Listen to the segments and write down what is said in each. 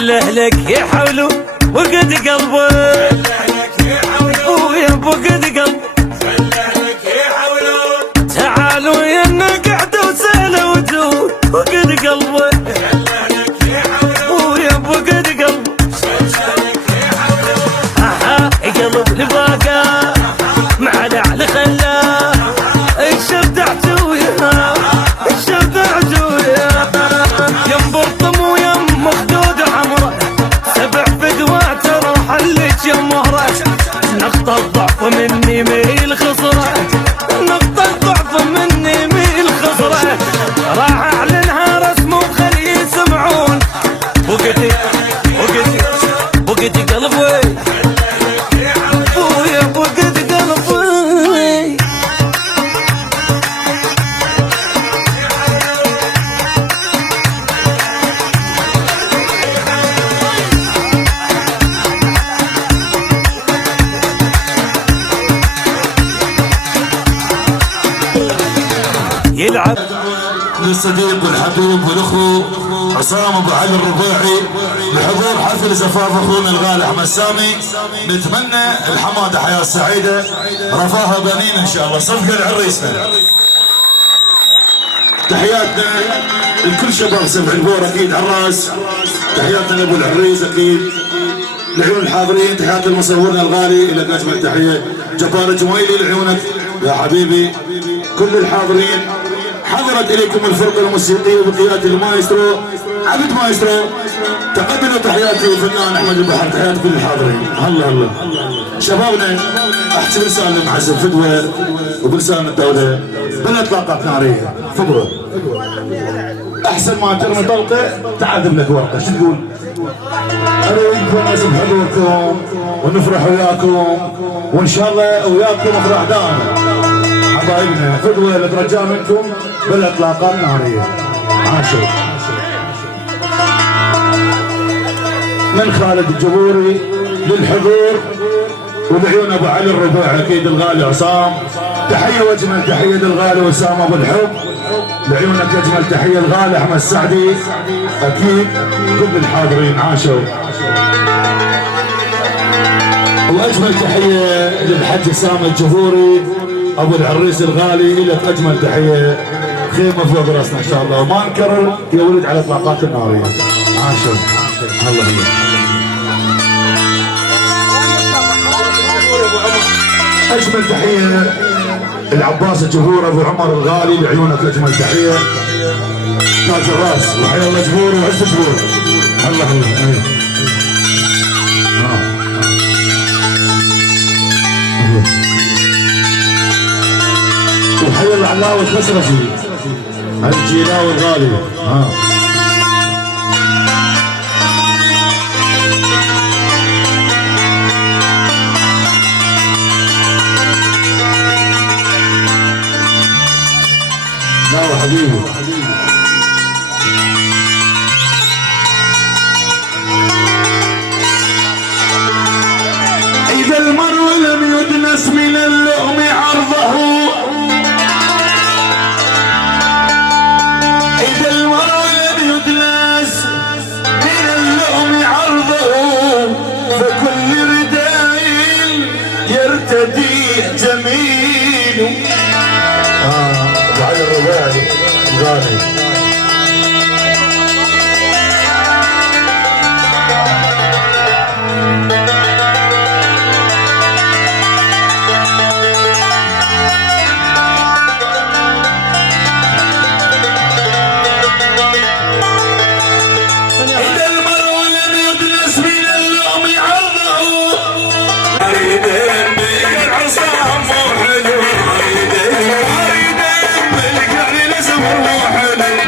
خله لك يحولوا وقد قلبه ويا بوقد قلب خله لك يحولوا تعالوا ينا قعدوا وسالوا ودود وقد قلبه خله لك يحولوا ويا بوقد قلب خله لك يحولوا اها قلب لباقه مع العلي خلاه الشبدعت وياه الشبدعت وياه يم برطم ويم مخدود عمره سبع فدوات روح لك يا مهره نقطة ضعف مني ميل خسره نقطة ضعف مني ميل خسره راح اعلنها رسم وخلي يسمعون بوقتي قلبي ويا بوقت قلبي يلعب للصديق والحبيب والاخو عصام ابو علي الربيعي بحضور حفل زفاف اخونا الغالي احمد سامي. نتمنى الحماده حياه سعيده رفاها بنين ان شاء الله. صفقه لعريسنا. تحياتنا لكل شباب سمع البور اكيد على الراس. تحياتنا لابو العريس اكيد لعيون الحاضرين. تحيات لمصورنا الغالي لك اجمل تحيه. جبار جميلي لعيونك يا حبيبي. كل الحاضرين حضرت اليكم الفرقه الموسيقيه بقياده المايسترو عبد مايسترو. تقبلوا تحياتي الفنان احمد البحر. تحيات كل الحاضرين. هلا شبابنا احكي برساله معزم فدوه وبرساله الدوله بالاطلاقات ناريه. فدوه احسن ما ترمي طلقه تعادل لك ورقه. شو تقول؟ اريد نتونس بحضوركم ونفرح وياكم وان شاء الله وياكم افراح دائمه. حبايبنا فدوه اللي ترجى منكم بالاطلاقات الناريه. عاشر من خالد الجبوري للحضور ولعيون ابو علي الربيع اكيد الغالي عصام. تحيه واجمل تحيه للغالي وسام ابو الحب. لعيونك اجمل تحيه الغالي احمد سعدي اكيد كل الحاضرين. عاشوا واجمل تحيه للحج سامي الجبوري ابو العريس الغالي. لك اجمل تحيه. خيمه فوق راسنا ان شاء الله وما نكرر يا ولد على اطلاقات الناريه. عاشر الله اجمل تحيه العباس الجبور ابو عمر الغالي. لعيونك اجمل تحيه. تاج الراس وحيا الله جبور وعز جبور. الله وحيا العلاوي الخسرجي الجيلاوي الغالي. لا حبيبي إذا المرء لم يدنس من اللؤم عرضه. إذا المرء لم يدنس من اللؤم عرضه فكل رداء يرتدي جميل. علي الرباعي الغالي. إذا المرء لم يدنس من اللؤم عرضه أريدين بالعصام مو حلو. أريدين بالقرن لسمر مو حلو.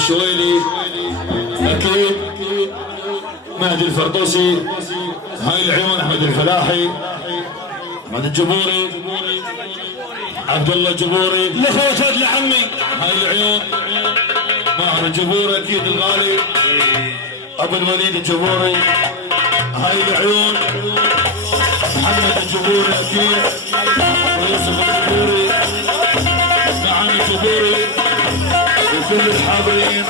الشويلي اكيد مهدي الفردوسي، هاي العيون احمد الفلاحي، احمد الجبوري، عبد الله الجبوري، الاخوه جد لعمي، هاي العيون ماهر الجبوري اكيد الغالي، ابو الوليد الجبوري، هاي العيون محمد الجبوري اكيد، ويوسف الجبوري، معاني الجبوري، وكل الحاضرين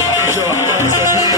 وعائشه وحماس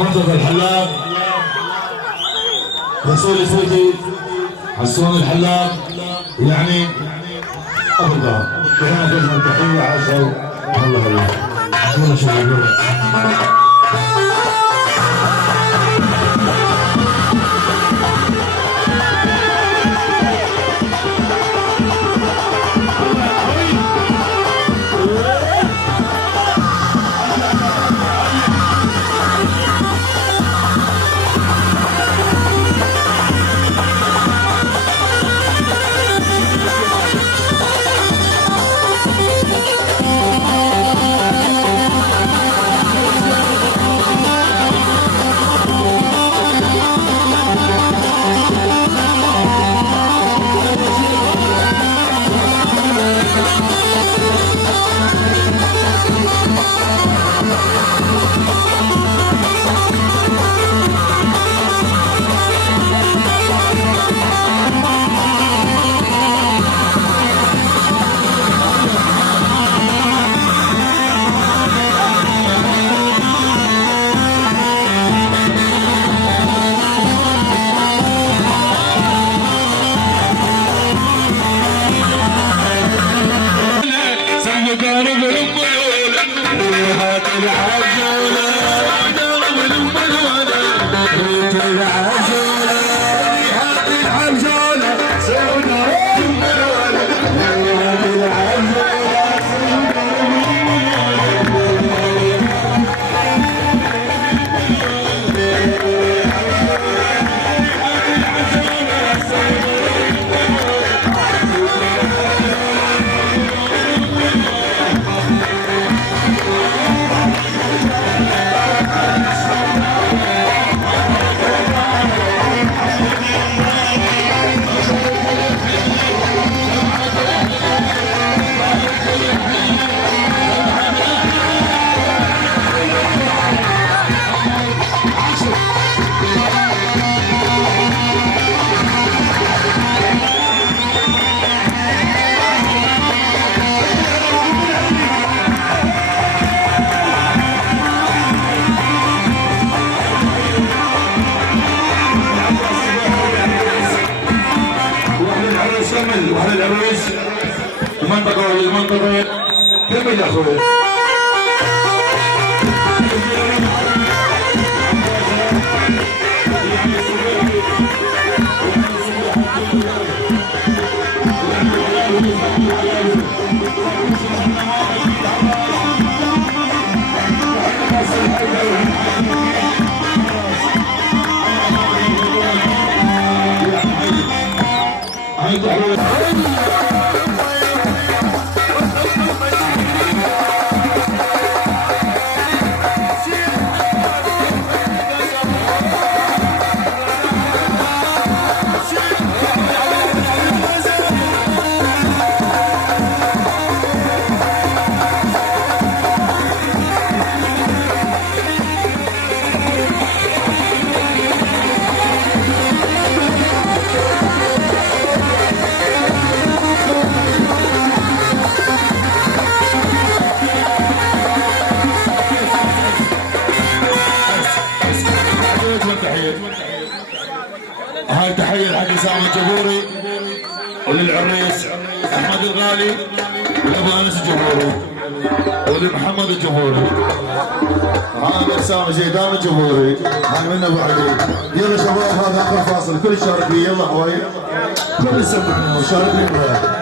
منطقة الحلاق رسول الفوتي حسون الحلاق يعني ابو الظهر هنا جزء التحية عشان الله الله كل شيء واحد العروس المنطقة للمنطقة كمل يا اخوي. العريس احمد الغالي لابو انس الجمهوري ولمحمد الجمهوري هذا سامي زيدان الجمهوري هذا من ابو علي. يلا شباب هذا اخر فاصل كل شارك فيه يلا حوايج كل يسبحنا وشارك فيه.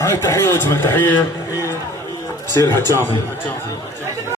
هاي تحية وجمل تحية سير الحجامي